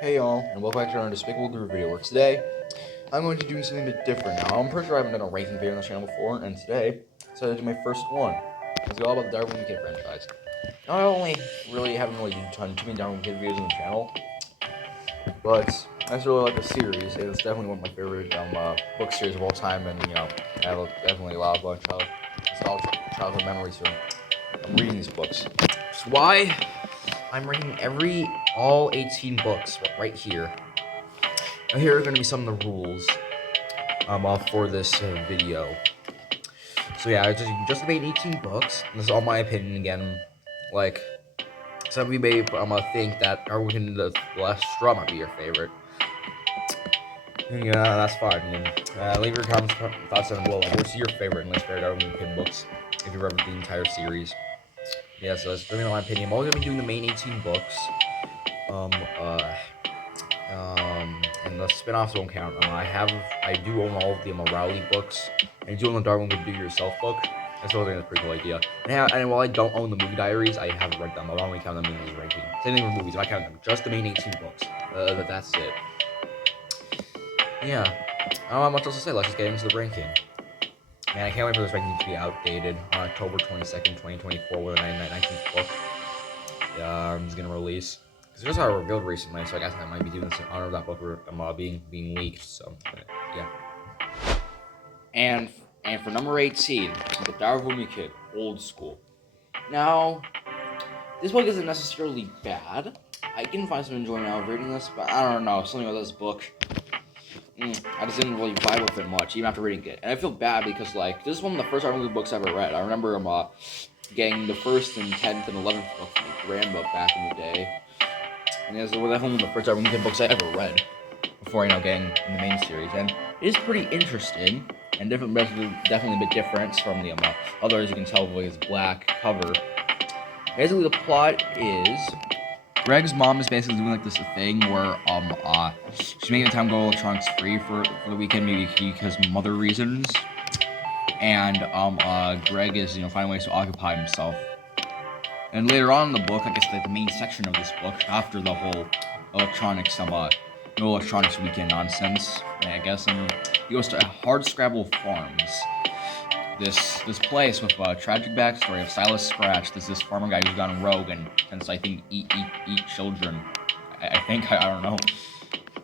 Hey y'all, and welcome back to another Despicable Group video, where today I'm going to be doing something a bit different. Now, I'm pretty sure I haven't done a ranking video on the channel before, and today I decided to do my first one. It's all about the Darwin Kid franchise. Now, I only really haven't really done too many Darwin Kid videos on the channel, but I just really like the series. It's definitely one of my favorite book series of all time, and I have definitely a lot of childhood memories from reading these books. That's why I'm ranking all 18 books right here. Now here are going to be some of the rules for this video. So yeah, just made 18 books. This is all my opinion again. Like, some of you may think that Darwin the Last Straw might be your favorite. Yeah, that's fine. Leave your comments, thoughts down below. Like, what's your favorite and least favorite Darwin Kid books if you've read the entire series? Yeah, so that's definitely my opinion. I'm only gonna be doing the main 18 books. And the spin-offs won't count. I do own all of the morality books, and I do own the Darwin Could Do Yourself book. I still think that's a pretty cool idea. And while I don't own the movie diaries, I have read them. I'll only count them in this ranking. Same thing for movies. If I count them, just the main 18 books. That's it. Yeah. I don't have much else to say. Let's just get into the ranking. Man, I can't wait for this ranking to be outdated on October 22nd, 2024, when the 19th book is gonna release. Because it just got revealed recently, so I guess I might be doing this in honor of that book being leaked. So yeah. And for number 18, the Darwin Kid, Old School. Now, this book isn't necessarily bad. I can find some enjoyment out of reading this, but I don't know, something about this book, I just didn't really vibe with it much, even after reading it. And I feel bad because, like, this is one of the first Darwin books I ever read. I remember getting the 1st and 10th and 11th book from my grandma back in the day. And it was definitely one of the first Darwin Kid books I ever read before, getting in the main series. And it is pretty interesting and definitely a bit different from the others. You can tell by his black cover. Basically, the plot is Greg's mom is basically doing like this thing where she's making the time go electronics free for the weekend, maybe because mother reasons. And Greg is finding ways to occupy himself. And later on in the book, I guess like the main section of this book, after the whole electronics no electronics weekend nonsense, I guess, he goes to Hardscrabble Farms. This place with a tragic backstory of Silas Scratch. There's this farmer guy who's gone rogue and tends to, I think, eat children. I don't know.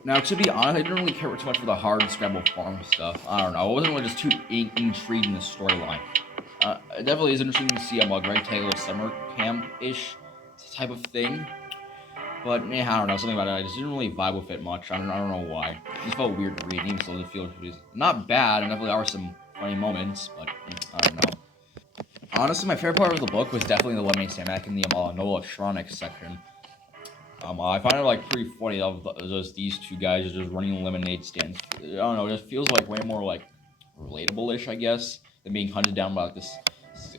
Now, to be honest, I didn't really care too much for the Hardscrabble Farm stuff. I don't know. I wasn't really just too intrigued in the storyline. It definitely is interesting to see Greg Taylor's summer camp-ish type of thing. But, I don't know, something about it, I just didn't really vibe with it much. I don't know why. It just felt weird to read, even so it feels not bad, and definitely are some funny moments, but I don't know. Honestly, my favorite part of the book was definitely the lemonade stand back in the no electronics section. I find it like pretty funny of just these two guys just running lemonade stands. I don't know, it just feels like way more like relatable-ish, I guess, than being hunted down by like this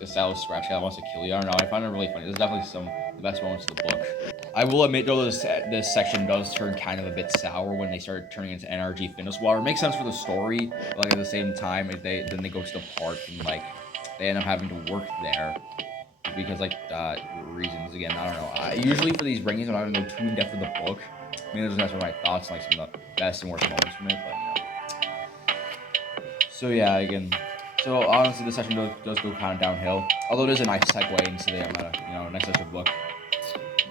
Silas Scratch guy that wants to kill you. I don't know, I find it really funny. This is definitely some of the best moments of the book. I will admit, though, this section does turn kind of a bit sour when they start turning into NRG Fitness Water. It makes sense for the story, but like, at the same time, then they go to the park and like they end up having to work there because like reasons again. I don't know. Usually for these rankings, I'm not gonna go too in depth with the book. I mean, those are just my thoughts, like some of the best and worst moments from it. But So yeah, again. So honestly, this section does go kind of downhill. Although it is a nice segue into the next section of the book.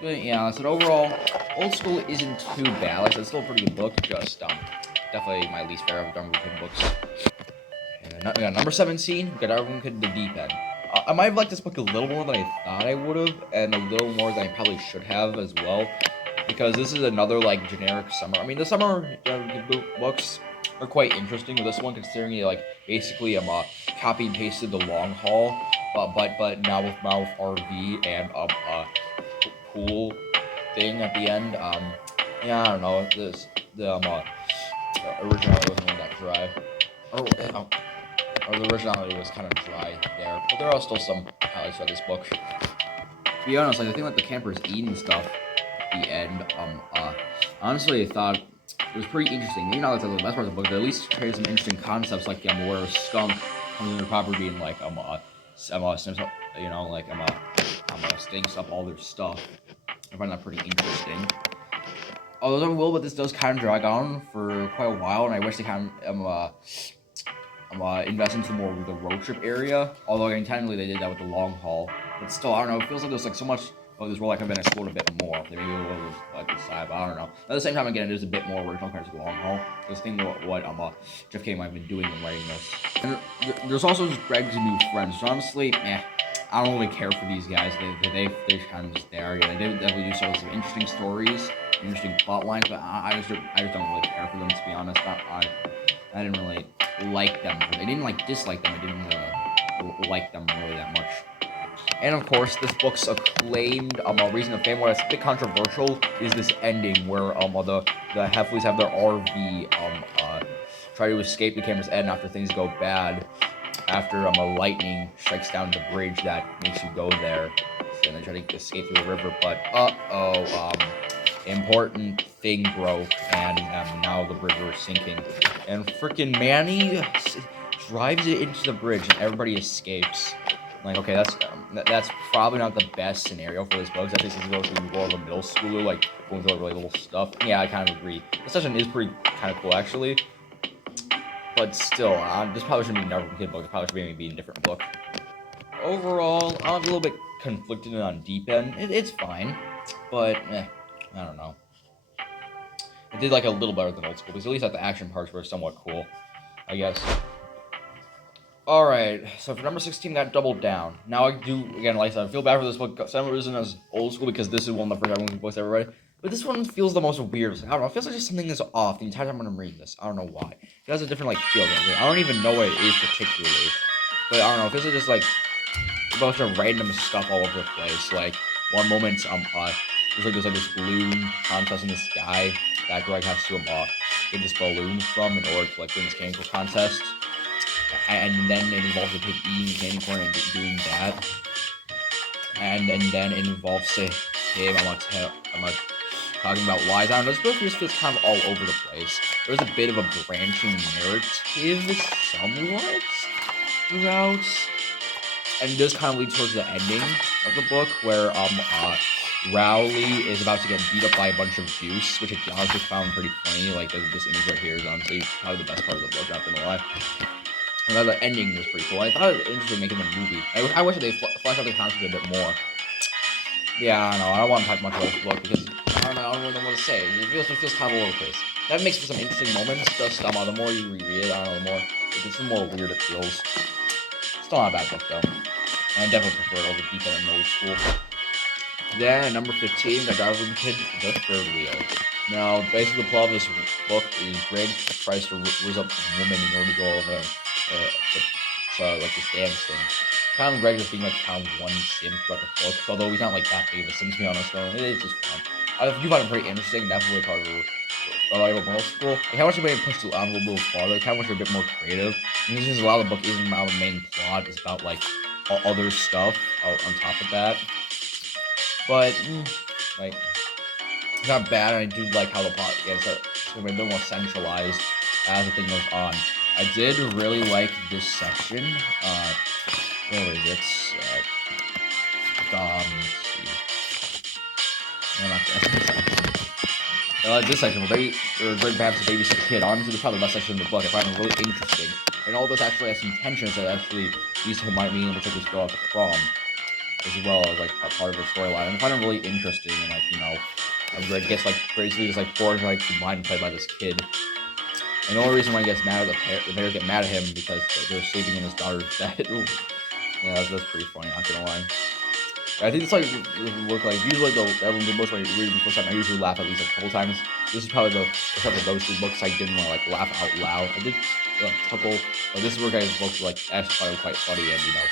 But yeah, so overall, Old School isn't too bad. Like I said, it's still a pretty good book. Just definitely my least favorite of Darwin Kid books. And then, number 17, we got Darwin Kid The Deep End. I might have liked this book a little more than I thought I would have, and a little more than I probably should have as well, because this is another like generic summer. I mean, the summer Darwin Kid books are quite interesting with this one, considering it like basically copy and pasted the Long Haul, but now with RV and pool thing at the end. Yeah, I don't know. The originality wasn't really that dry. Or the originality was kind of dry there. But there are still some highlights about this book. To be honest, like the thing with the campers eating stuff at the end, honestly, I thought it was pretty interesting. Maybe not like the best part of the book, but at least created some interesting concepts, like where a skunk comes into the property and like stinks up all their stuff. I find that pretty interesting. although I will, but this does kind of drag on for quite a while, and I wish they kind of invest into more of the road trip area. Although again, technically they did that with the long haul, but still, I don't know. It feels like there's like so much of this world I could have been explored a bit more. Maybe a little bit like the side, but I don't know. At the same time, again, it is a bit more original compared to the long haul. This thing what Jeff K might have been doing when writing this. And there's also just Greg's new friends. So honestly, I don't really care for these guys. They kind of just there. Yeah, they definitely do some interesting stories, interesting plot lines, but I just don't really care for them, to be honest. I didn't really like them. I didn't like dislike them. I didn't like them really that much. And of course, this book's acclaimed reason of fame, where it's a bit controversial, is this ending where the Heffleys have their RV try to escape the camera's end after things go bad. After a lightning strikes down the bridge that makes you go there, and they try to escape through the river, but important thing broke, and now the river is sinking, and frickin' Manny drives it into the bridge, and everybody escapes. Like, okay, that's probably not the best scenario for this book. I think this is supposed to be more of a middle schooler, like going through really little stuff. Yeah, I kind of agree. This session is pretty kind of cool, actually. But still, this probably shouldn't be a Never Kid book. It probably should maybe be a different book. Overall, I'm a little bit conflicted on Deep End. It's fine, but I don't know. It did like a little better than Old School, because at least like, the action parts were somewhat cool, I guess. Alright, so for number 16, got Doubled Down. Now I do, again, like I said, I feel bad for this book. Some reason as Old School, because this is one of the first books I ever read. But this one feels the most weird. I don't know, it feels like just something is off the entire time I'm reading this. I don't know why. It has a different, like, feel. I don't even know what it is particularly. But I don't know, it feels like just, like, a bunch of random stuff all over the place. Like, one moment, there's like this balloon contest in the sky that Greg has to, get this balloon from in order to, like, win this candy corn contest. And then it involves the pig eating candy corn and doing that. And then it involves him, talking about lies. I don't know, this book just feels kind of all over the place. There's a bit of a branching narrative somewhat throughout. And it does kind of lead towards the ending of the book, where Rowley is about to get beat up by a bunch of juice, which I honestly found pretty funny. Like, this image right here is honestly probably the best part of the book, not gonna lie. And the ending was pretty cool. I thought it was interesting making the movie. I wish they fleshed out the concept a bit more. Yeah, I don't know. I don't want to talk much about this book because I don't really know what to say. It feels kind of all over the place. That makes for some interesting moments. Just the more you reread it, I don't know, the more it's more weird it feels. Still not a bad book though. And I definitely prefer it over Deep End and Old School. Then at number 15, the Darwin Kid, The Third Wheel. Now, basically the plot of this book is Greg tries to raise up a woman in order to go over like this dance thing. Kind of Greg just being like kind of one simp throughout the book, although he's not like that big of a simp, to be honest. Though it's just fun. I do find it pretty interesting. Definitely part of the middle school. I kind of wish they pushed the envelope a little farther. I kind of wish they were a bit more creative. And this is a lot of the book isn't about the main plot. It's about like other stuff on top of that. But like, it's not bad. And I do like how the plot gets a bit more centralized as the thing goes on. I did really like this section. Where is it? Let's see. No, not that. This section where Greg Babs to babysit a kid. Honestly, this is probably the best section of the book. I find it really interesting. And all this actually has some tensions that actually leads to him might be able to take this girl out to prom, as well as like a part of her storyline. And I find it really interesting. And like, you know, Greg gets like basically just like forced like to mind played by this kid. And the only reason why he gets mad at the parents get mad at him because they're sleeping in his daughter's bed. Yeah, that's pretty funny, not gonna lie. I think it's like work like usually everyone did most when you read the first time. I usually laugh at least a couple times. This is probably the except for those two books I didn't want to like laugh out loud. I did a couple. But this is where guys books like actually probably quite funny and you know.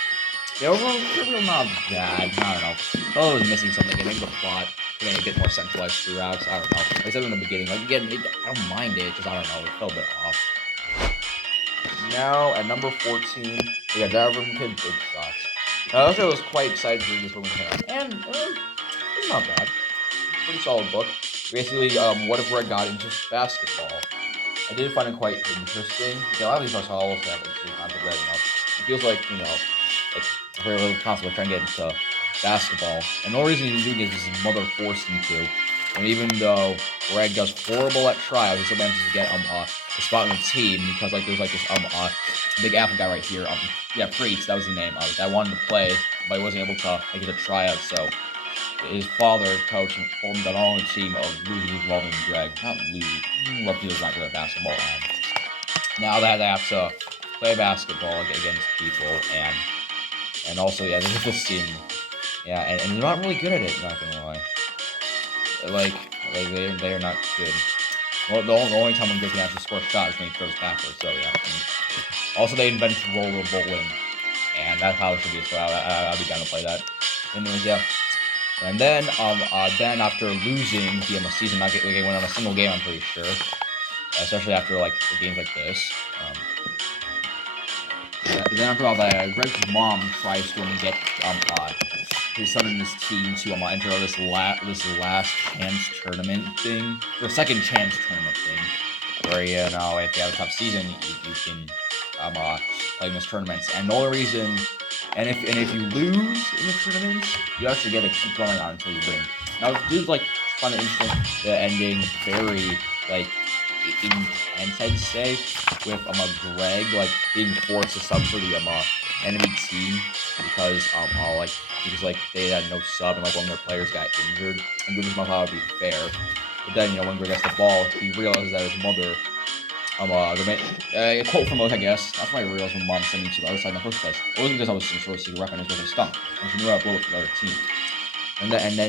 Yeah, overall, they're not bad. I don't know. I thought I was missing something. I think the plot made a bit more centralized throughout. So I don't know. Like I said in the beginning, like again, I don't mind it. Just I don't know. It felt a bit off. Now at number 14, we got Darwin Kid Big Shots. I was quite excited to read this book when it came out, and it's not bad. Pretty solid book. Basically, what if Greg got into basketball? I did find it quite interesting. Yeah, a lot of these books also have interesting concept that, you know, it feels like, you know, like a very little concept of trying to get into basketball. And the only reason he's doing it is because his mother forced him to. And even though Greg does horrible at tryouts, he still manages to get a spot on the team because like there's like this big Apple guy right here. Yeah, Preach, that was the name. That wanted to play, but he wasn't able to get a tryout. So his father coached and formed an all team of losers involving Greg. Not losers. Well, he's not good at basketball. And now that they have to play basketball against people and also yeah, there's this scene. Yeah, and they're not really good at it. Not gonna lie. Like they are not good. Well, the only time when Greg can actually score a shot is when he throws backwards. So yeah. And also, they invented roller bowling, and that probably should be a sport. I'd be down to play that. Anyways, yeah. And then after losing the season, not getting win on a single game, I'm pretty sure. Especially after like games like this. Then after all that, Greg's mom tries to get his son and his team to enter this last chance tournament thing, or second chance tournament thing, where you know if you have a tough season, you can play in this tournaments. And the only reason, and if you lose in the tournaments, you actually get to keep going on until you win. Now, this is like fun and interesting. The ending very like intense, I'd say, with Greg like being forced to sub for the enemy team because they had no sub and like one of their players got injured, and Greg thought that would be fair. But then when Greg gets the ball, he realizes that his mother, a quote from Oath, I guess. That's why I realized when mom sent me to the other side in the first place. It wasn't because I was some sort of secret weapon, it was because I stunk, and she knew I would blow it for the other team. Then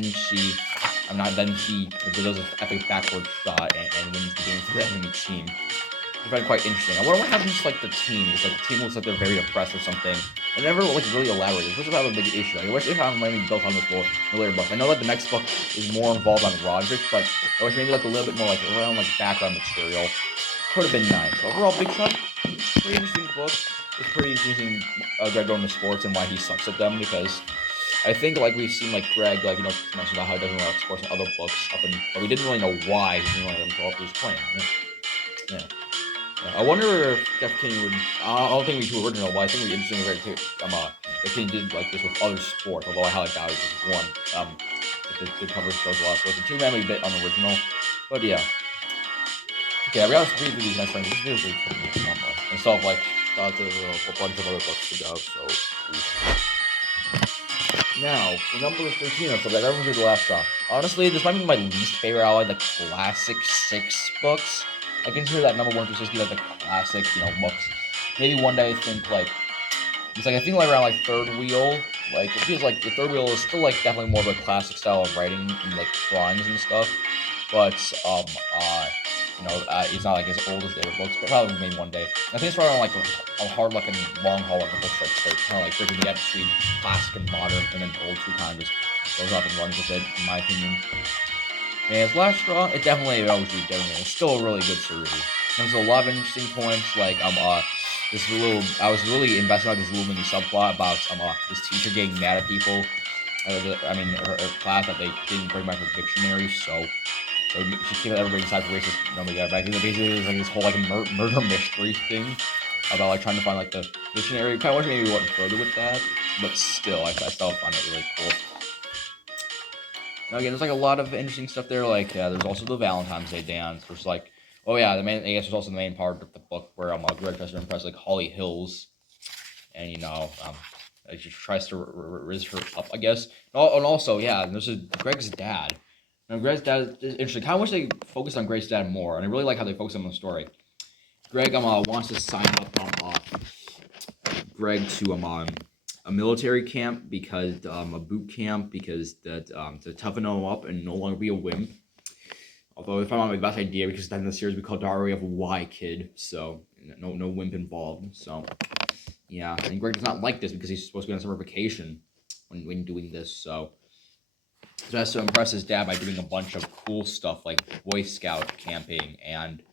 she does an epic backward shot and wins the game for the enemy team. I find it quite interesting. I wonder what happens to like the team. It's like the team looks like they're very depressed or something. And never like really elaborated. Which is about a big issue. Like, I wish they had maybe built on this more in the later books. I know that the next book is more involved on Roderick, but I wish maybe like a little bit more like around like background material. Could have been nice. Overall, big shot. Pretty interesting book. It's pretty interesting Greg going to sports and why he sucks at them, because I think like we've seen like Greg like mention about how he doesn't like sports in other books but we didn't really know why he didn't want them to go up to his point. Yeah. I wonder if Jeff Kinney would. I don't think we too original, but I think it'd be interesting if Kinney did like this with other sports. Although I highly doubt it was one. The cover shows a lot of sports. The two might be a bit unoriginal, but yeah. Okay, we gotta read through these next things. This video is really cool. And so like a bunch of other books to go. So now for number 13 or something, I never did the last drop. Honestly, this might be my least favorite out of the classic 6 books. I consider that number 1 through 60 like the classic, books. Maybe one day I think like it's like I think like around like Third Wheel. Like it feels like the Third Wheel is still like definitely more of a classic style of writing and like drawings and stuff. But it's not like as old as the other books, but probably maybe one day. I think it's around like a hard like and long haul like the books like kind of like bridging the gap between classic and modern, and then old school kind of just goes off and runs with it, in my opinion. And his last straw, it definitely always be different. It's still a really good series. There's a lot of interesting points, like I was really invested in this little mini subplot about this teacher getting mad at people. Her class that they didn't bring back her dictionary, so she came at everybody inside for racist. Nobody got it back. Basically, there's like this whole like murder mystery thing about like trying to find like the dictionary. Kind of wish maybe we went further with that, but still, I still find it really cool. Now again, there's like a lot of interesting stuff there. Like there's also the Valentine's Day dance. There's like, oh yeah, I guess there's also the main part of the book where Greg tries to impress like Holly Hills, and she tries to raise her up, I guess. And also, yeah, there's Greg's dad. Now Greg's dad is interesting. I kind of wish they focused on Greg's dad more, and I really like how they focus on the story. Greg wants to sign up Greg to a military camp because a boot camp because that to toughen him up and no longer be a wimp. Although if I'm not the best idea, because then the series we call Diary of a Y Kid, so no wimp involved. So yeah, and Greg does not like this because he's supposed to be on summer vacation when doing this. So he has to impress his dad by doing a bunch of cool stuff like Boy Scout camping and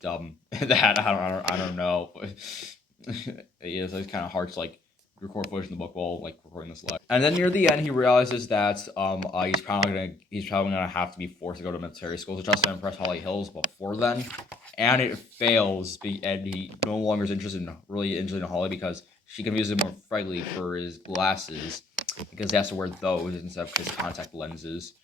that I don't know. It's kind of hard to like record footage in the book while like recording this live. And then near the end, he realizes that he's probably gonna have to be forced to go to military school just to impress Holly Hills before then, and it fails. And he no longer is really interested in Holly because she confuses him more frightfully for his glasses. because he has to wear those instead of his contact lenses.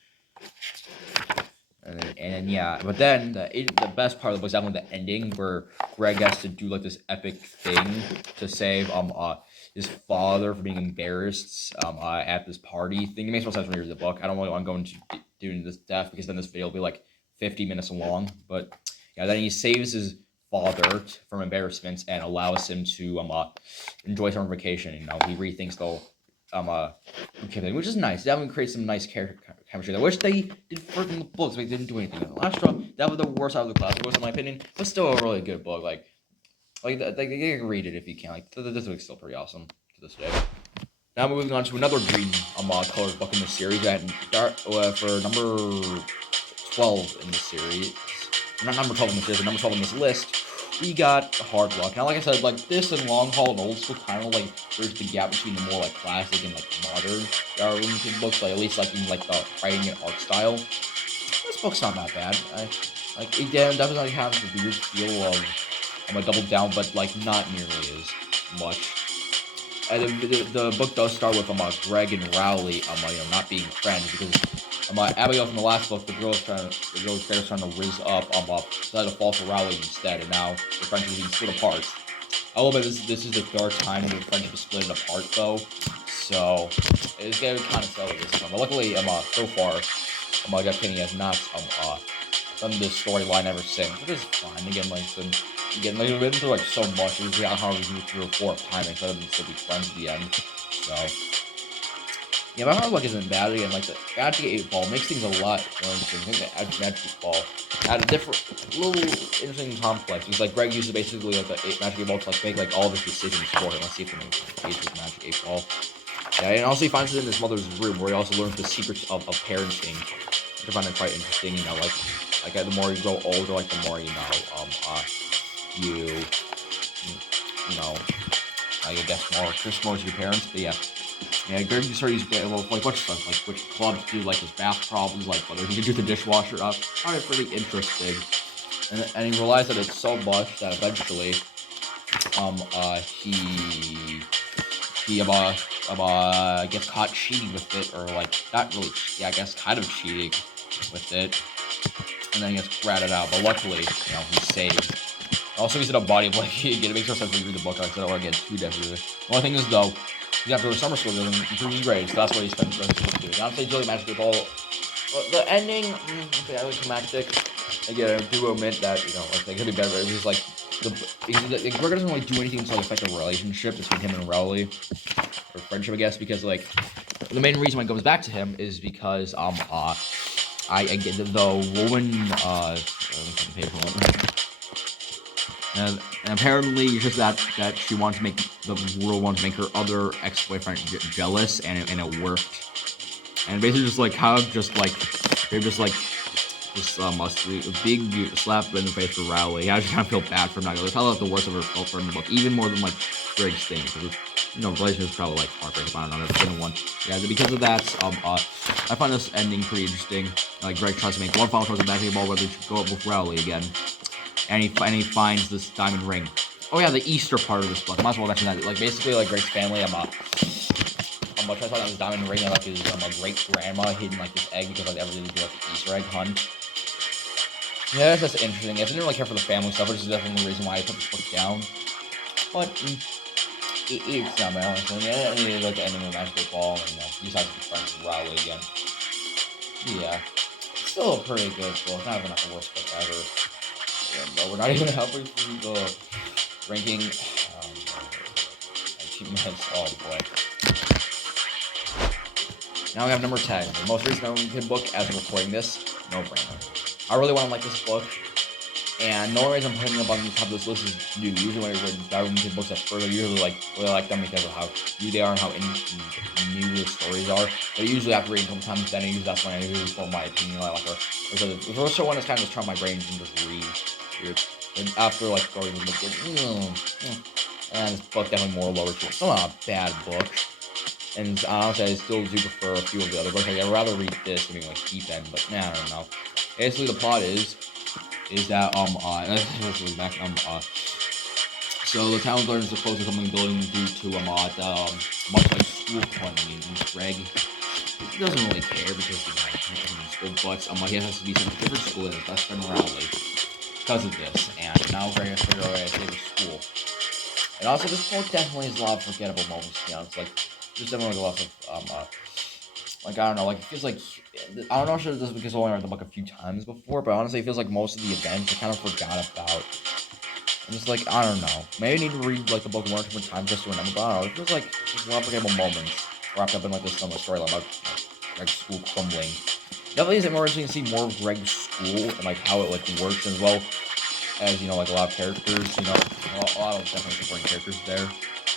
And yeah, but then the best part of the book is definitely the ending where Greg has to do like this epic thing to save his father from being embarrassed at this party thing. It makes more sense when you read the book. I don't really want to go into doing this depth because then this video will be like 50 minutes long. But yeah, then he saves his father from embarrassment and allows him to enjoy summer vacation. You know, he rethinks the which is nice. That one creates some nice character chemistry. I wish they did further in the books, but they didn't do anything. The last straw, that was the worst out of the class books, in my opinion, but still a really good book. Like you can read it if you can. Like this book's still pretty awesome to this day. Now moving on to another green colored book in the series, and for number 12 in the series. Not number 12 in the series, but number 12 in this list. We got Hard Luck. Now, like I said, like this and Long Haul and Old School kind of like bridge the gap between the more like classic and like modern limited books. Like at least like in like the writing and art style. This book's not that bad. It definitely has the weird feel of a Double Down, but like not nearly as much. And the book does start with Greg and Rowley not being friends because Abigail from the last book, the girl's trying to riz up decided to fall for Rowley instead, and now the friendship is being split apart. I will bet this is the third time the friendship is split apart though, so it's getting kind of silly this time. But luckily, so far, Jeff Kinney has not done this storyline ever since, which is fine. Again, they've been through like so much. It was how we do 3 or 4 times instead of them still be friends at the end. So yeah, my Hard Luck isn't bad. Again, like the Magic 8-Ball makes things a lot more interesting. I think the Magic 8-Ball had a different, little interesting complex. Because like Greg uses basically like the Magic 8-Ball to like make like all of his decisions for him. Let's see if we can engage with Magic 8-Ball. Yeah, and also he finds it in his mother's room where he also learns the secrets of parenting, which I find it quite interesting. You know, like the more you grow older, like the more you know, I guess more to your parents. But yeah. Yeah, Greg started using like what stuff, like which clubs do like his bath problems, like whether he can do the dishwasher up. Probably pretty interesting, and he realized that it's so much that eventually, he gets caught cheating with it, or like not really, yeah, I guess kind of cheating with it, and then he gets ratted out. But luckily, he's saved. Also, he's in a body of like again, it makes more sense when you read the book. Like I said, I don't want to get too deep into it. The only thing is though, you have to go to summer school to improve his grades, so that's what he spends the rest of the book doing. Not to say Jilly Magic Ball. The ending, okay, I like climactic. Again, I do omit that, like they could be better. It was like Greg doesn't really do anything to like affect the relationship between him and Rowley, or friendship, I guess, because like the main reason why it goes back to him is because I get the woman and apparently it's just that she wants to make the world wants to make her other ex-boyfriend jealous, and it worked. And basically just like how they're just like this a big slap in the face for Rowley. I just kind of feel bad for him. Not. It's probably like the worst I've ever felt for him in the book, even more than like Greg's thing, because relationship is probably like heartbreaking. I don't know, never been one. Yeah, because of that, I find this ending pretty interesting. Like Greg tries to make one final choice of basketball, whether he should go up with Rowley again. And he finds this diamond ring. Oh yeah, the Easter part of this book. I might as well mention that. Like basically, like Greg's family, I'm trying to find out this diamond ring, and like his great grandma hidden like this egg because like everything do like the Easter egg hunt. Yeah, that's interesting. I didn't really care for the family stuff, which is definitely the reason why I put this book down. But it's not bad. So yeah, I needed like the ending of Magic Ball, and he decides to be friends with Rowley again. Yeah, still a pretty good book. Not even like the worst book ever. But we're not even halfway through the ranking. Oh boy. Now we have number 10, the most recent book as we're recording this. No brainer. I really want to like this book, and the only reason I'm putting it up on the top of this list is new. Usually when I read Darwin books at first, I usually really like them because of how new they are and how new the stories are. But usually after reading a couple times, then that's when I usually form my opinion. I like her. So the first one is kind of just trying my brain and just read. And after like going the book, and this book definitely more lower tier. Still not a bad book. And honestly, I still do prefer a few of the other books. I'd rather read this than like Deep End, but I don't know. Basically, the plot is that so the town learns to close the company building due to much like school funding. Greg, he doesn't really care because he's in school, but he has to be sent to a different school than his best friend Rowley because of this. And now Greg has to figure out a way to save his school. And also, this book definitely has a lot of forgettable moments. To be honest, like there's definitely a lot of like I don't know, like it feels like I don't know if this because I only read the book a few times before, but honestly, it feels like most of the events I kind of forgot about. I'm just like, I don't know. Maybe I need to read like the book one or two more times just to remember. But I don't know. It feels like there's a lot of forgettable moments wrapped up in like this summer storyline about Greg's school crumbling. Definitely is it more interesting to see more of Greg's school and like how it like works as well as like a lot of characters. A lot of definitely supporting characters there.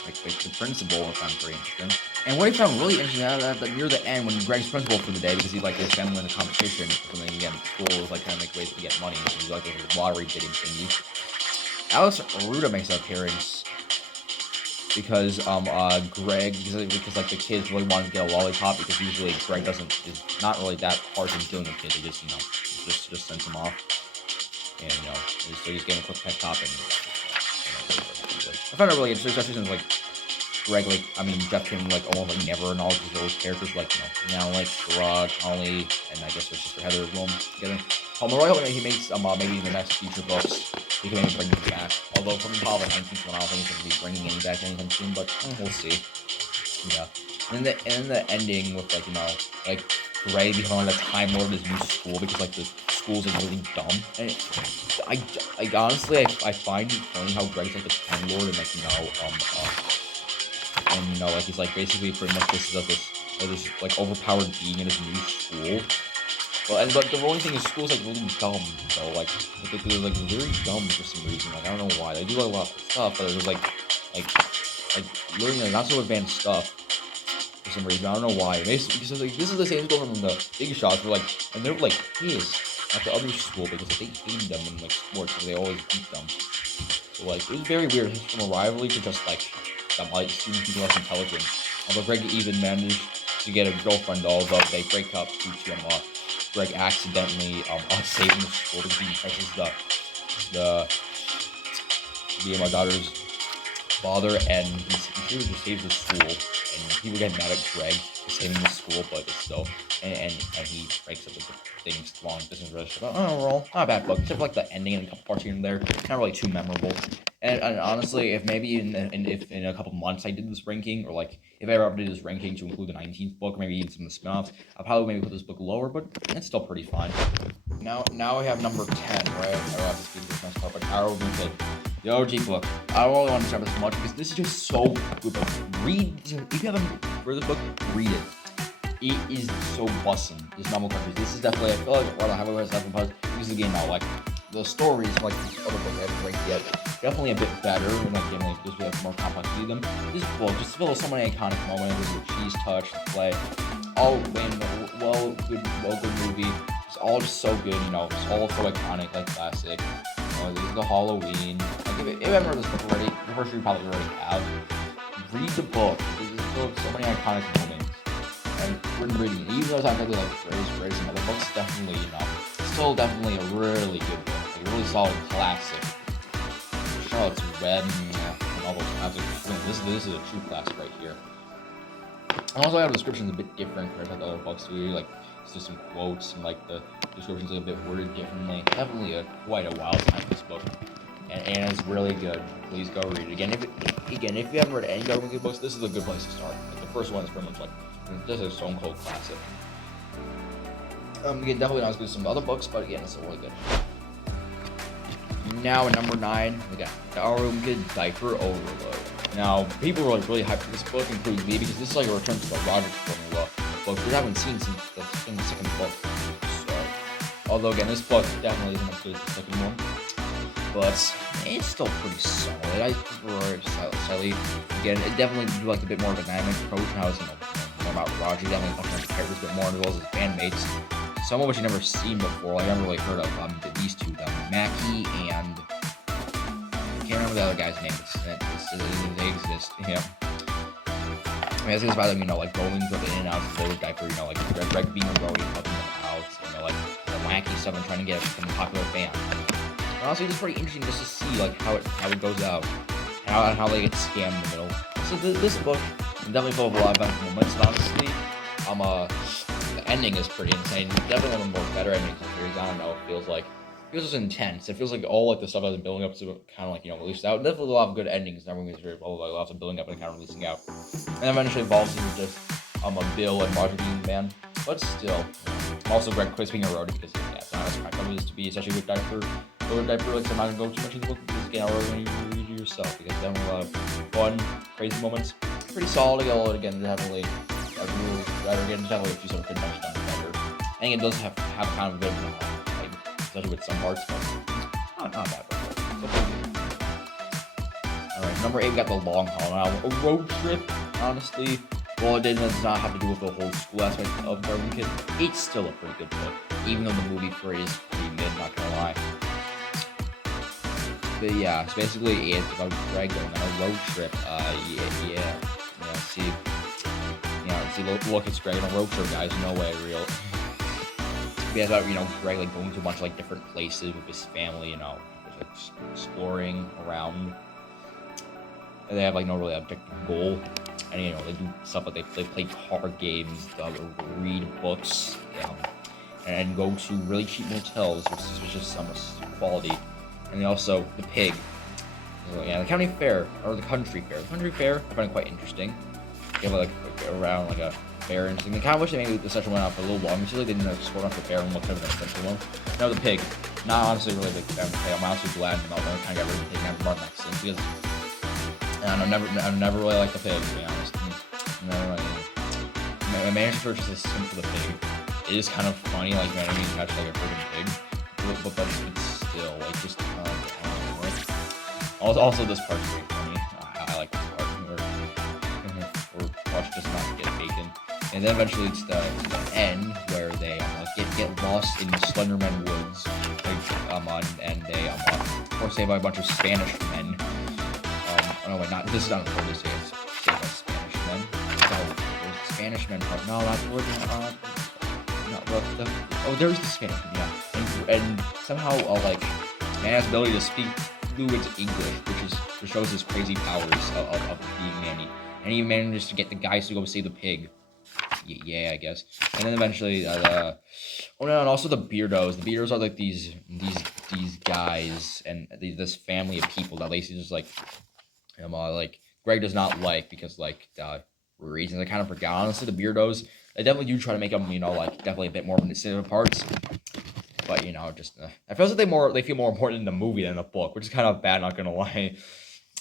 Like the principal, I found pretty interesting. And what I found really interesting that near the end, when Greg's principal for the day, because he like his family in the competition, and then again, school was like trying to make ways to get money, so he's like a lottery bidding thingy. Alice Aruda makes an appearance because Greg because like the kids really wanted to get a lollipop because usually Greg is not really that hard in dealing with kids. They just sends them off, and so he's getting a quick pet top and I found it really interesting, especially since like Greg Jeff Kim like almost like never acknowledges those characters like now like Shrug, Ollie, and I guess their sister Heather as well together. Pomeroy, hoping he makes maybe in the next future books he can maybe bring them back. Although from probably the 19th one, I don't think he's going to be bringing any back anytime soon, but we'll see. Yeah. And then the ending with like Greg becoming like a Time Lord in his new school because like the schools are really dumb. And I honestly I find it funny how Greg's like a Time Lord and like like he's like basically pretty much this like overpowered being in his new school. Well, but the only thing is school's like really dumb, though. Like they're like very dumb for some reason. Like I don't know why. They do like a lot of stuff, but they're like learning like not so advanced stuff for some reason. I don't know why. Because like this is the same school from the Big Shots. And they're like pissed at the other school because they hated them in like sports because they always beat them. So like it was very weird from a rivalry to just like some like students being less intelligent. Although Greg even managed to get a girlfriend, although they break up due to Greg accidentally saving the school because he presses my daughter's father, and he just saves the school, and people get mad at Greg for saving the school, but it's still and he breaks up with the thing's long distance relationship. Overall, not a bad book, except for like the ending and a couple parts here and there, not really too memorable. And honestly, if maybe if in a couple months I did this ranking, or like if I ever updated this ranking to include the 19th book, or maybe even some of the spin-offs, I'll probably maybe put this book lower, but it's still pretty fine. Now I have number 10, right? I don't have to speak this next part, but Arrow Wimpy, the OG book. I don't really want to start this much because this is just so good. If you haven't read this book, read it. It is so bussin'. This novel countries. This is definitely, I feel like one of the highlights I've been because again now like the stories like this other book I haven't ranked yet definitely a bit better and like again like this we have more complexity to them. This book just full of so many iconic moments with cheese touch, the play, all good movie. It's all just so good, it's all so iconic, like classic. This is the Halloween. Like if you haven't read this book already, the first you probably already have. Read the book. There's still so many iconic moments. And when reading it, even though it's not really like phrase and other books, definitely, still definitely a really good book. Like a really solid classic. Charlotte's Red and all those classics. This is a true classic right here. And also, I have the descriptions a bit different compared to the other books too. Like, it's just some quotes and like the descriptions are a bit worded differently. Definitely quite a wild time this book. And it's really good. Please go read it. Again, if you haven't read any government books, this is a good place to start. Like, the first one is pretty much like this is a stone cold classic. Again, definitely not as good as some other books, but again, it's still really good. Now at number 9, we got Good Diaper Overload. Now, people were like really hyped for this book, including me, because this is like a return to the Roger formula book we haven't seen since the second book. So, although again, this book definitely isn't as good as the second one, but it's still pretty solid. I prefer it slightly. Again, it definitely do like a bit more of a dynamic approach. How it's more about Roger, definitely talking about the characters a bit more, as well as his bandmates. Some of which you never seen before. Like, I never really heard of these two, Mackie and I can't remember the other guy's name. They exist. Yeah. I mean, it's about them, like going from in and out of the lower diaper. Like Greg being a roadie, helping them out. Like the wacky stuff and trying to get become a popular band. And honestly, it's pretty interesting just to see like how it goes out and how they get scammed in the middle. So this book Definitely full of a lot of eventful moments, and honestly, the ending is pretty insane. Definitely one of the more better endings of the series. I don't know, it feels just intense. It feels like all like the stuff that's been building up to kind of like, you know, released out. Definitely a lot of good endings and everything is very well, like lots of building up and kind of releasing out. And eventually evolves into just a Bill and Roger being the man. But still, also Greg Quiz being eroded because yeah, it's not as cracked up as to be, especially with diaper. Like, I'm not gonna go too much into the book because again, I'll really read it yourself because definitely a lot of fun, crazy moments. Pretty solid, although again, definitely definitely a few sort of good matches done better. I think it does have kind of a bit of like, especially with some parts, but not bad. Alright, number 8, we got the long haul. Now, a road trip, honestly, while it does not have to do with the whole school aspect of Garden Kid, it's still a pretty good book, even though the movie for it is pretty mid, not gonna lie. But yeah, it's basically it's about Greg going on a road trip. Look, it's Greg on a road trip, guys. No way, real. Yeah, about, you know, Greg like going to a bunch of like different places with his family, you know, just like exploring around. And they have like no really objective goal, and you know they do stuff like they play card games, read books, and go to really cheap motels, which is just some quality. And also the pig. So, yeah, the county fair or the country fair. The country fair I find it quite interesting. You have like around like a fair and thing. I kind of wish they maybe the session went out for a little longer. So they didn't like score off the fair and what kind of expensive one. No, the pig. Not honestly really big fan of the pig. I'm honestly glad about them kind of got rid of the pig and run next thing because I've never really liked the pig, to be honest. I managed to purchase a skin for the pig. It is kind of funny, like managing to catch like a friggin' pig, but it's still like just also this part's pretty funny. I like this part where Watch does not get bacon, and then eventually it's the end where they get lost in Slenderman Woods, and they or saved by a bunch of Spanish men. Oh no, wait, not this is not what they say. It's saved by Spanish men. So Spanish men part. No, not there's the Spanish men, yeah. And somehow like man has the ability to speak fluent English, which shows his crazy powers of being Manny. And he manages to get the guys to go save the pig. Yeah, I guess. And then eventually, and also the Beardos. The Beardos are like these guys and this family of people that Lacey just like Greg does not like because like reasons I kind of forgot. Honestly, the Beardos, they definitely do try to make them, you know, like definitely a bit more innovative parts. But you know, just I feel like they feel more important in the movie than the book, which is kind of bad. Not gonna lie.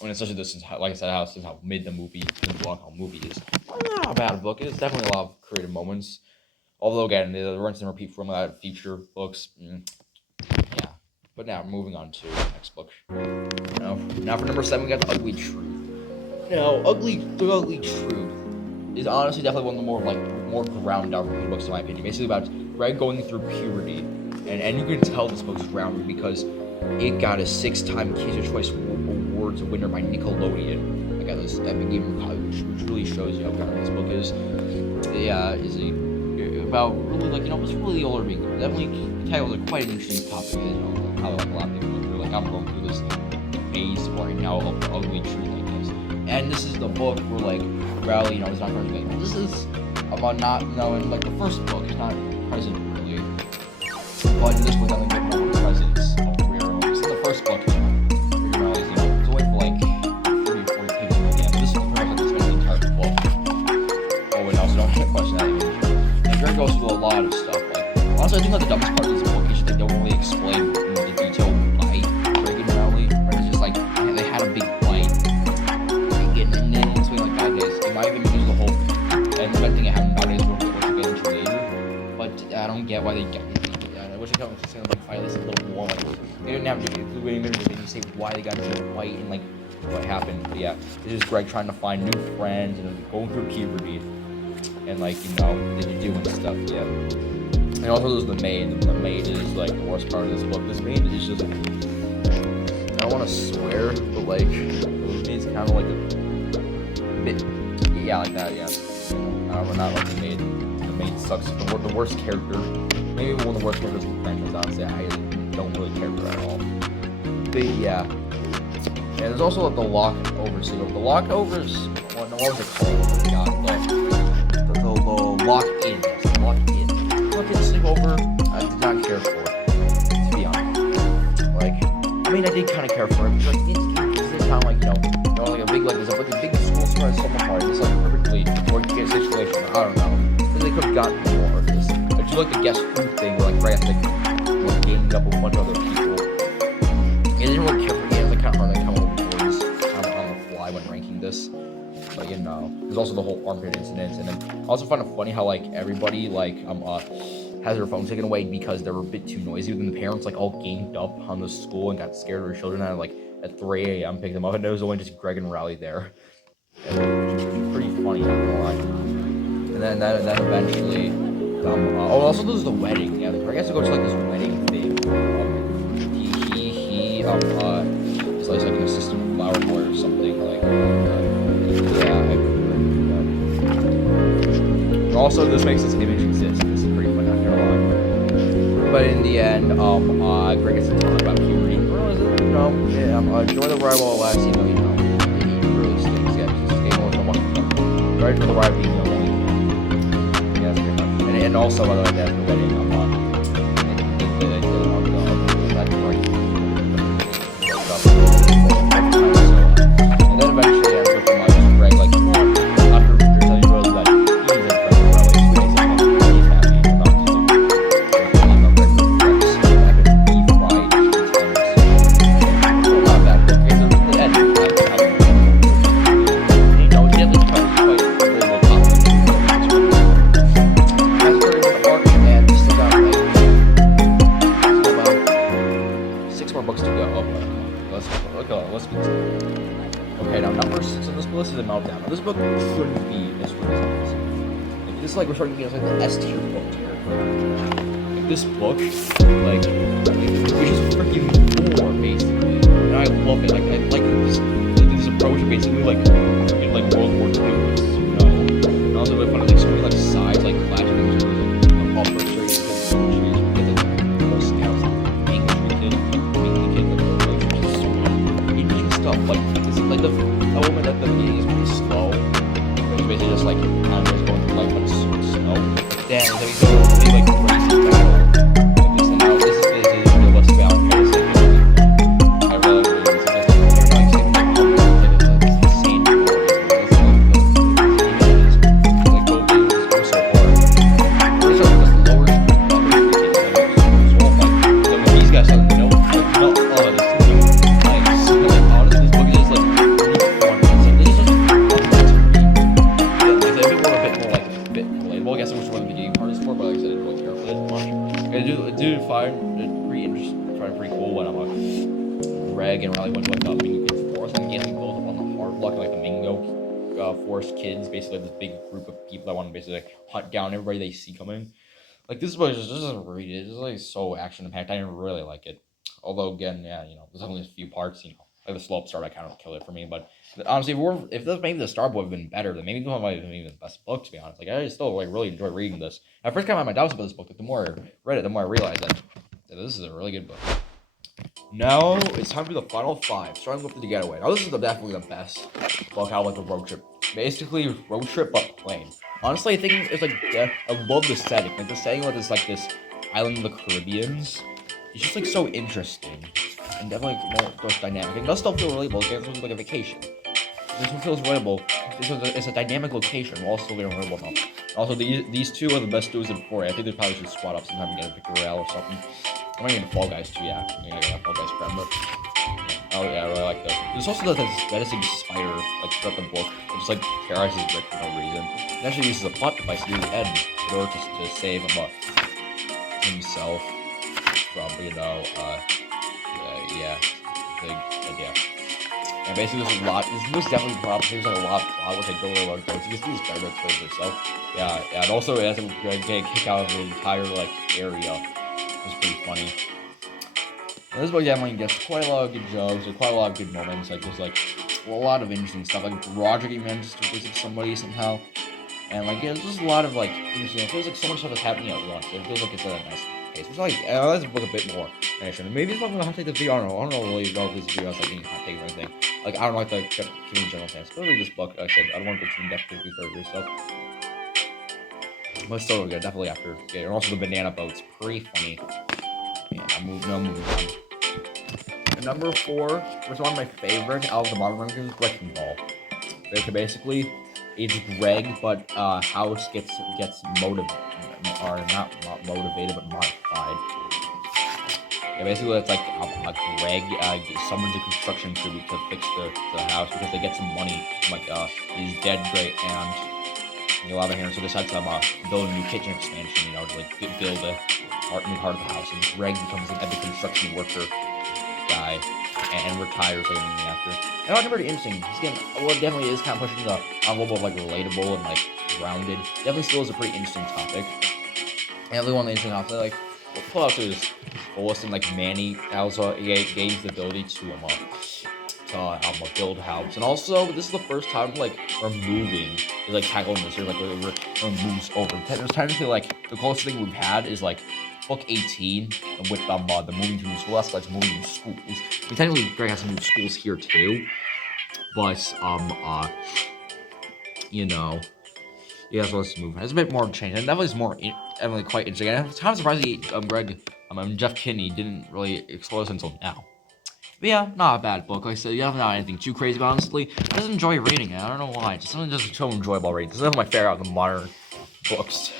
When especially this is like I said, how mid the movie is. Not a bad book. It's definitely a lot of creative moments. Although again, the rinse and repeat format feature books. Yeah. But now moving on to the next book. Now for number 7, we got The Ugly Truth. Now, The Ugly Truth is honestly definitely one of the more ground down books in my opinion. Basically about Greg going through puberty, and you can tell this book's grounded because it got a 6-time Kids' Choice Awards winner by Nickelodeon. I got this epic game which really shows you how grounded this book is. Yeah, about really like, you know, it's really older being definitely tackles a quite an interesting topic. You know, how like a lot of people go through. Like I'm going through this phase right now of The Ugly Truth, I guess. And this is the book where like Rowley, you know, is not going to be. This is about not knowing like the first book is not present really, but in this book I'm going to get more presence of the real. This is the first book. You know, it's only for like 30 or 40 pages at the end. This is pretty much the entire book. Oh, and also don't question that image. And Greg goes through a lot of stuff. Like honestly, I think that the dumbest part of this book is they don't really explain the detail why Greg and Rowley. Right? It's just like they had a big fight, and then it's been like 5 days. They might even use the whole and the thing that happened 5 days ago, which we'll get into later. But I don't get why they got it. I wish I could say like fight this a little more. Like they didn't have to include any minutes. They didn't say why they got into a fight and like what happened. But yeah, it's just Greg trying to find new friends and going through puberty and like, you know, doing stuff. Yeah. And also there's the maid. The maid is like the worst part of this book. This maid is just, I don't want to swear, but like the maid's kind of like a bit, yeah, like that. Yeah. Not like the maid. The maid sucks. The worst character. Maybe one of the worst characters in the franchise, honestly. I don't really care for that at all. But yeah. And there's also like the lock over sequel. The lock overs, well, what was it called? I forgot. The lock-in. Yes, lock-in. Lock-in sleepover, I did not care for it, to be honest. Like, I mean, I did kind of care for it, because, like, it's kind of like, like a big, like, there's like a big school surprise summer party. It's like perfectly working situation. I don't know. They could have gotten more of this. I do like the guess who thing, where, like, right at the gaming up with a bunch of other people. I didn't really care for games. I kind of hard to come up with words on the fly when ranking this. But there's also the whole armpit incident, and then I also find it funny how like everybody like has their phones taken away because they were a bit too noisy. Then the parents like all gamed up on the school and got scared of their children and like at 3 a.m. picked them up, and there was only just Greg and Riley there. And it was pretty funny, not gonna lie. And then eventually, also there's the wedding. Yeah, Greg has to go to like this wedding thing. He is like an assistant flower boy or something like. Also, this makes this image exist. This is pretty fun, not gonna lie. But in the end, Greg gets to talk about puberty. Enjoy the ride while it lasts. He really stinks. Yeah, just stay more than one. Right for the ride being only. Yeah, that's pretty much. And also, by the way, that's the wedding. And then eventually ends with Greg like after telling Rose that he's in front of Rose, he's happy about not that book. It's the end. Deadly becomes quite relatable topic. That's very good arc, and we still got about 6 more books to go. Let's get started. Okay, now number 6 on this list is a meltdown. Now, this book shouldn't be as good as it is. Like, this is like we're starting to get like the S tier book territory. Like this book, like which is freaking more basically, and I love it. Like I like this approach basically like in like World War II. And also really fun like so many like sides like clashing in terms of upper straight because the whole scouts English kid, like this, like the element at the beginning is pretty slow. It's basically just like animals going through life, but it's slow. Then we go to like crazy battle. Like this, and now this is basically realistic battle. I really agree. It's just it's insane. Like go so hard. Pretty sure because lower so these guys have no pretty cool when Greg and Riley went to like the Mingo Kids Forest, and again we built up on the hard luck of like the Mingo Forest kids, basically this big group of people that want to basically like hunt down everybody they see coming. Like this book is just read it. It's like so action packed. I didn't really like it. Although again, yeah, there's only a few parts, like the slow up start, I kind of killed it for me. But honestly, if this maybe the start would have been better, then maybe this one might have been even the best book, to be honest. Like I still like really enjoy reading this. At first, kind of had my doubts about this book, but the more I read it, the more I realized that this is a really good book. Now it's time for the final 5, starting with the Getaway. Now this is definitely the best book out of like a road trip. Basically road trip but plane. Honestly, I think it's like I love the setting. Like the setting with this island in the Caribbeans. It's just like so interesting and definitely more dynamic. It does still feel relatable. It feels like a vacation. This one feels relatable. It's a dynamic location while still being relatable enough. Also, these two are the best duos in 4A. I think they probably should squad up sometime and get a Victor Rail or something. I might even Fall Guys too, yeah. I got a Fall Guys friend, but oh yeah, I really like this. There's also this menacing spider, like throughout the book, it just like terrorizes Rick for no reason. It actually uses a plot device to do the end in order to save himself from, yeah. And basically there's a lot, this definitely there's like a lot of plot, which I don't really want to go to. You can see this spider explains itself. Yeah, and also it has to get a kick out of the entire, like, area. It's pretty funny. And this book definitely gets quite a lot of good jokes, quite a lot of good moments. Like there's like a lot of interesting stuff. Like Roger manages to visit somebody somehow, and like there's just a lot of like interesting. It feels like so much stuff is happening at once. It feels like it's a nice pace. Which like I like the book a bit more. Maybe it's not gonna take the video. I don't really know if this video has like any hot take or anything. like I don't like the Kimmy general fans. Go read this book. Like I said, I don't want to go too in depth because it's very stuff. But it's still really good. Definitely after. Yeah, and also the banana boat's pretty funny. Yeah, I'm moving on. And number 4 was one of my favorite out of the modern rankings, Wrecking Ball. Basically, it's Greg, but House gets motivated, or not motivated, but modified. Yeah, basically it's like Greg summons a construction crew to fix the house because they get some money from like his dead great aunt. You'll have a hand, so decides to build a new kitchen expansion, you know, to like build a new part of the house. And Greg becomes an epic construction worker guy and retires like immediately after. And it's pretty interesting. He's getting, well, it definitely is kind of pushing the envelope of like relatable and like grounded. Definitely still is a pretty interesting topic. And definitely one of the interesting topics, like, pull out to his fullest, and like Manny also gains the ability to build house. And also, this is the first time like we're moving is like tackling this here, like we're moves over. There's technically like the closest thing we've had is like book 18 with the moving to school. That's like moving to schools. We technically Greg has to move schools here too, but you know. Yeah, so let's move. It's a bit more change, and definitely is more definitely quite interesting. And I'm kind of surprised Greg, Jeff Kinney didn't really explode until now. But yeah, not a bad book. Like I said, you haven't had anything too crazy, but honestly, I just enjoy reading it. I don't know why. It's just something just so enjoyable reading. This is my favorite out of the modern books.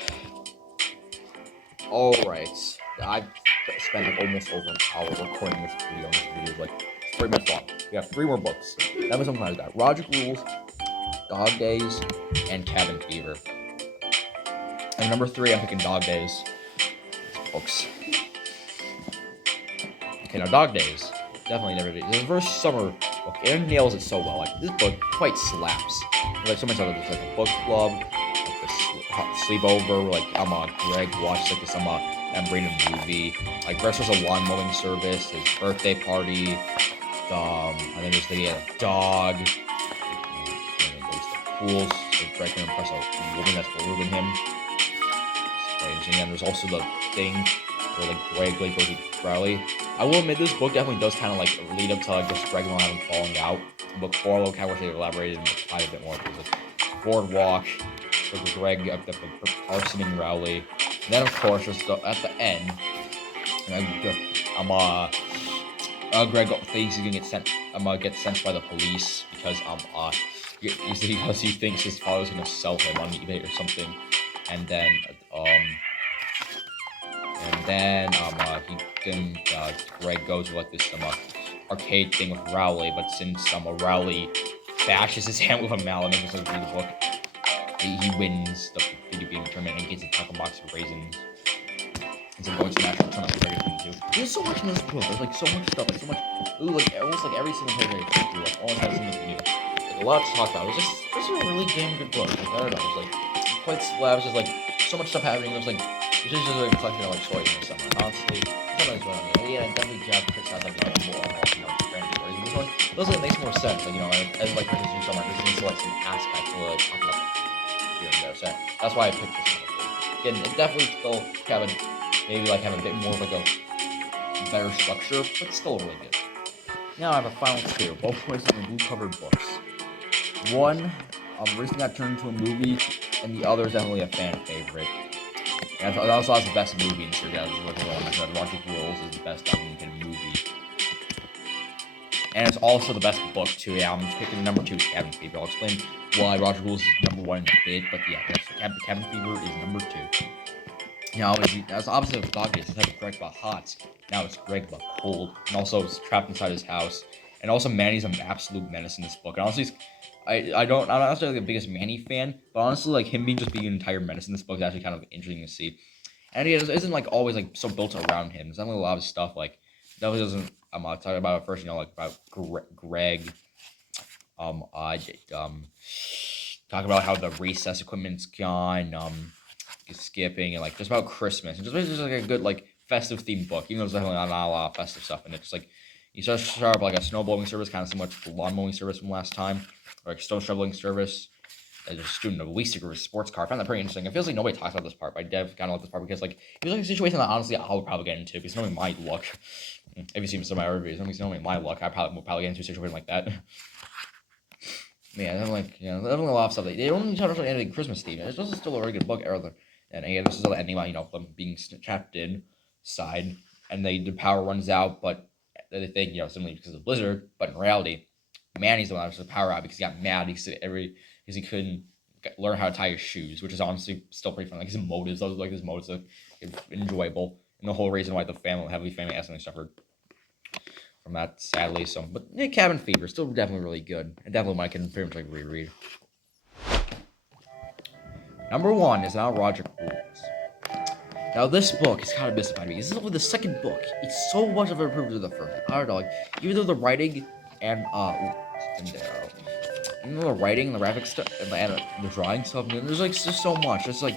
Alright. I've spent like almost over an hour recording this video. This video is like 3 minutes long. We have 3 more books. That was something I got. Logic Rules, Dog Days, and Cabin Fever. And number 3, I'm picking Dog Days. Books. Okay, now Dog Days. Definitely never did. It's the first summer book. It nails it so well. Like, this book quite slaps. Like, so much of it. There's like a book club, like the sleepover, where like Greg watched like this random movie. Like, first there's a lawn mowing service, his birthday party, and then there's the dog. And then there's the pools. So Greg can impress a woman that's older than him. And then there's also the thing where like Greg goes with Riley. I will admit this book definitely does kind of like lead up to like just Greg and Riley falling out. Book 4, I kind of wish they elaborated a bit more. There's a boardwalk with Greg, the arson and Rowley. And then of course there's at the end, Greg thinks he's gonna get sent. Get sent by the police because because he thinks his father's gonna sell him on eBay or something. And then Greg goes with like this arcade thing with Rowley, but since Rowley bashes his hand with a mallet and just read the book, he wins the video game tournament and gets a taco box of raisins. Instead of going to national tournament, Greg is going to do. There's so much in this book. There's like so much stuff. Like so much. Ooh, like almost like every single page I click through, like almost has something new. Like a lot to talk about. It was just a really damn good book. Like I don't know. It was like quite slab. Just like so much stuff happening. It was like it's just a collection of like stories in the summer. Honestly, sometimes what I mean. Yeah, I definitely have to criticize like more grand stories. This one, those like makes more sense. Like as like for instance, summer, this is like some aspects of like talking about here and there. So that's why I picked this one. Again, it definitely still have a bit more of like a better structure, but still really good. Now I have a final 2, both placed on the blue covered books. One recently got turned into a movie, and the other is definitely a fan favorite. And it also has the best movie in the series. Logic Rules is the best American movie. And it's also the best book too. Yeah, I'm picking number 2 is Cabin Fever. I'll explain why Logic Rules is number 1 in a bit, but yeah, Cabin Fever is number 2. Now, as the opposite of Dog Days, instead of Greg but hot, now it's Greg but cold, and also it's trapped inside his house. And also Manny's an absolute menace in this book. And honestly, I'm not necessarily the biggest Manny fan, but honestly, like him being an entire menace in this book is actually kind of interesting to see. And it isn't like always like so built around him. There's definitely a lot of stuff like definitely doesn't. I'm talking about it first, like about Greg. Talk about how the recess equipment's gone. Skipping and like just about Christmas and just like a good like festive themed book. Even though there's definitely not a lot of festive stuff, and it's like you start up like a snow blowing service, kind of similar to the lawn mowing service from last time, or like snow shoveling service. as a student of least degree sports car. I found that pretty interesting. It feels like nobody talks about this part, but I kind of like this part because like it feels like a situation that honestly I would probably get into because knowing my luck, if you see some of my reviews, knowing my luck, I would probably get into a situation like that. Yeah, I'm like, you know, there's a lot of stuff. They don't touch on anything Christmas themed. It's just still a very good book. And again, this is still the ending about, you know, them being trapped inside, and the power runs out, but they think, you know, simply because of Blizzard, but in reality, Manny's the one that was the power out because he got mad because he couldn't learn how to tie his shoes, which is honestly still pretty fun. Like his motives, his motives are enjoyable, and the whole reason why the heavy family accidentally suffered from that, sadly. So, but yeah, Cabin Fever still definitely really good, and definitely one I can pretty much like reread. Number 1 is now Roger Rules. Now this book is kind of mystified me. This is only the second book. It's so much of an improvement to the first. I don't know, like even though the writing and even though the writing, the graphic stuff, and the drawing stuff, there's like just so much. It's like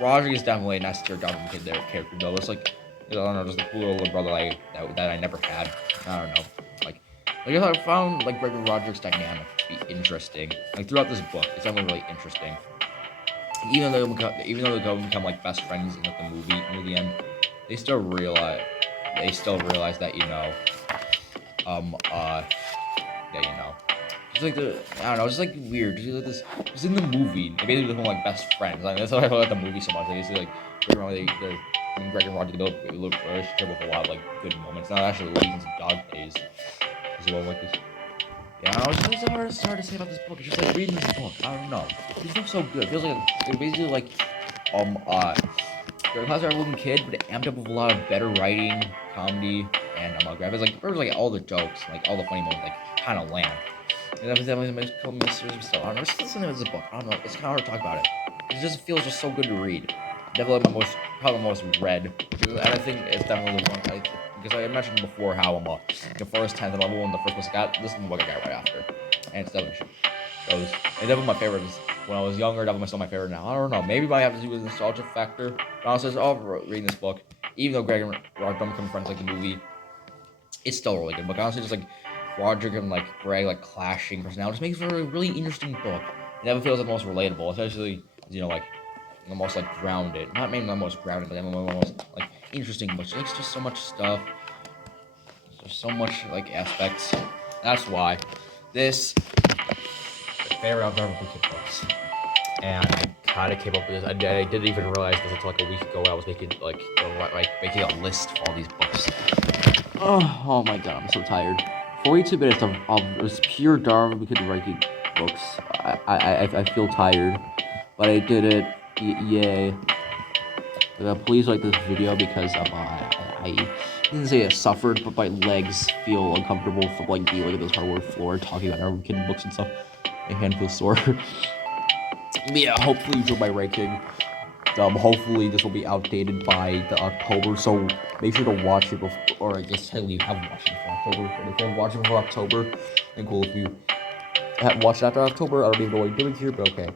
Roger is definitely an S tier dominant kid character though. It's like, I don't know, just a cool little brother that I never had. I don't know. I found like Greg and Roger's dynamic to be interesting. Like throughout this book, it's definitely really interesting. Even though they become like best friends in like the movie near the end, they still realize that, you know, yeah, you know, just like I don't know, it's like weird. Just like this, it's in the movie. They basically become like best friends. Like that's why I feel like the movie so much. They basically like Greg and Roger develop a relationship with a lot of like good moments. Not actually leading to dog days. As well, like this. Yeah, I was just hard to say about this book. It's just like reading this book. I don't know. It feels so good. It feels like they're basically like they're a classic looking kid, but it amped up with a lot of better writing, comedy, and graphics. Like there's like all the jokes, like all the funny moments, like kind of land. And that was definitely the most cool mysteries of stuff. I don't know. It's just something with this book. I don't know. It's kind of hard to talk about it. It just feels just so good to read. Definitely probably my most read. And I think it's definitely the one because I mentioned before how the first 10th level one, the first book I got, this is the book I got right after. And it's definitely my favorite when I was younger, definitely still my favorite now. I don't know, maybe it might have to do with the nostalgia factor. But honestly, it's all reading this book, even though Greg and Roger don't become friends like the movie, it's still a really good book. Honestly, just like Roger and like Greg like clashing personality just makes for a really interesting book. It never feels the most relatable, especially, you know, like the most like grounded. Not maybe the most grounded, but the most like interesting book. It's just so much stuff. There's so much like aspects. That's why this favorite of Marvel Kid books. And I kind of came up with this. I didn't even realize this until like a week ago. I was making making a list for all these books. Oh my god, I'm so tired. 42 minutes of just pure Darwin Kid ranking books. I feel tired, but I did it. Yay! Please like this video because I didn't say I suffered, but my legs feel uncomfortable from like being like this hardwood floor talking about Darwin Kid books and stuff. My hand feels sore. Yeah, hopefully you enjoyed my ranking. Hopefully this will be outdated by the October, so make sure to watch it before, or I guess technically you haven't watched it before October, but if you haven't watched it before October, then cool. If you haven't watched it after October, I don't even know what I'm doing here, but okay.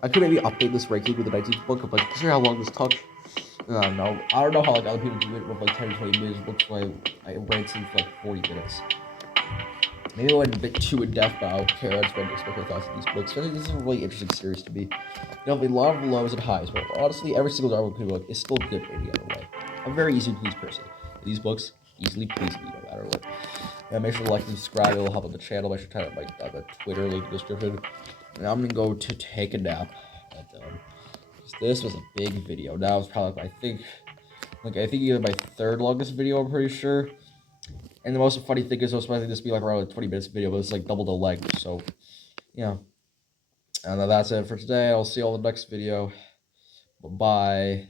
I could maybe update this ranking with the 19th book, but like, consider how long this took. I don't know how like other people do it with like 10 to 20 minutes books, but I ranked it for like 40 minutes. Maybe I went a bit too in depth, but I don't care. I just wanted to express my thoughts on these books. I think this is a really interesting series to me. There'll be a lot of lows and highs, but honestly, every single Darwin Kid book is still good any other way. I'm a very easy to please person. These books easily please me no matter what. And make sure to like and subscribe. It'll help on the channel. Make sure to type out my Twitter link in the description. And I'm gonna go to take a nap. This was a big video. Now it's probably I think either my third longest video. I'm pretty sure. And the most funny thing is, I was expecting this to be like around a 20 minutes video, but it's like double the length. So, yeah. And that's it for today. I'll see you all in the next video. Bye-bye.